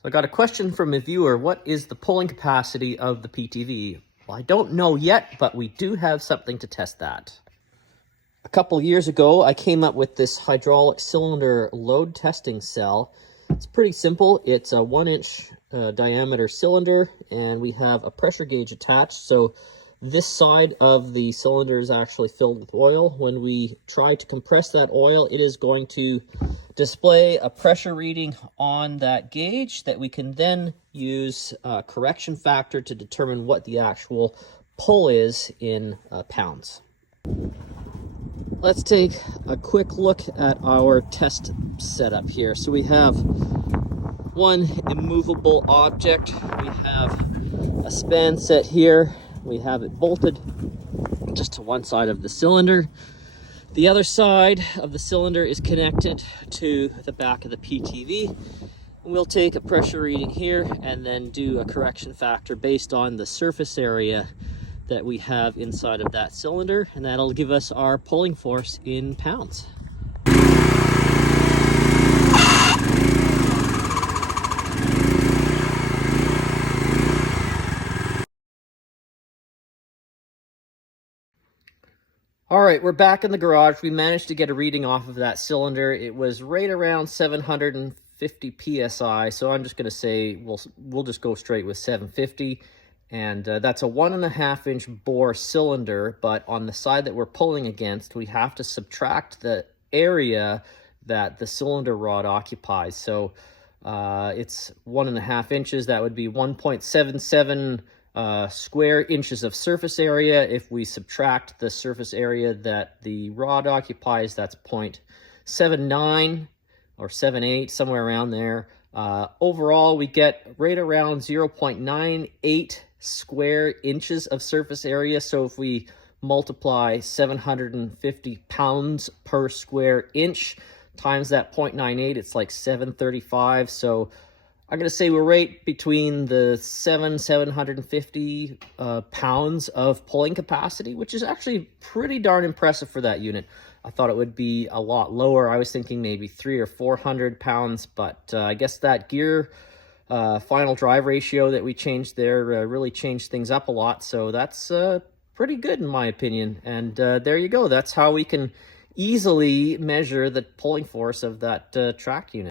So I got a question from a viewer. What is the pulling capacity of the PTV? Well, I don't know yet, but we do have something to test that. A couple years ago, I came up with this hydraulic cylinder load testing cell. It's pretty simple. It's a 1-inch diameter cylinder, and we have a pressure gauge attached. So this side of the cylinder is actually filled with oil. When we try to compress that oil, it is going to display a pressure reading on that gauge that we can then use a correction factor to determine what the actual pull is in pounds. Let's take a quick look at our test setup here. So we have one immovable object. We have a span set here. We have it bolted just to one side of the cylinder. The other side of the cylinder is connected to the back of the PTV. We'll take a pressure reading here and then do a correction factor based on the surface area that we have inside of that cylinder, and that'll give us our pulling force in pounds. All right, we're back in the garage. We managed to get a reading off of that cylinder. It was right around 750 PSI, so I'm just gonna say we'll just go straight with 750. And that's a 1.5-inch bore cylinder, but on the side that we're pulling against, we have to subtract the area that the cylinder rod occupies. So it's 1.5 inches. That would be 1.77 square inches of surface area. If we subtract the surface area that the rod occupies, that's 0.79 or 0.78, somewhere around there. Overall, we get right around 0.98 square inches of surface area. So if we multiply 750 pounds per square inch times that 0.98, it's like 735. So I'm going to say we're right between the 750 pounds of pulling capacity, which is actually pretty darn impressive for that unit. I thought it would be a lot lower. I was thinking maybe 300 or 400 pounds, but I guess that gear final drive ratio that we changed there really changed things up a lot. So that's pretty good in my opinion. And there you go. That's how we can easily measure the pulling force of that track unit.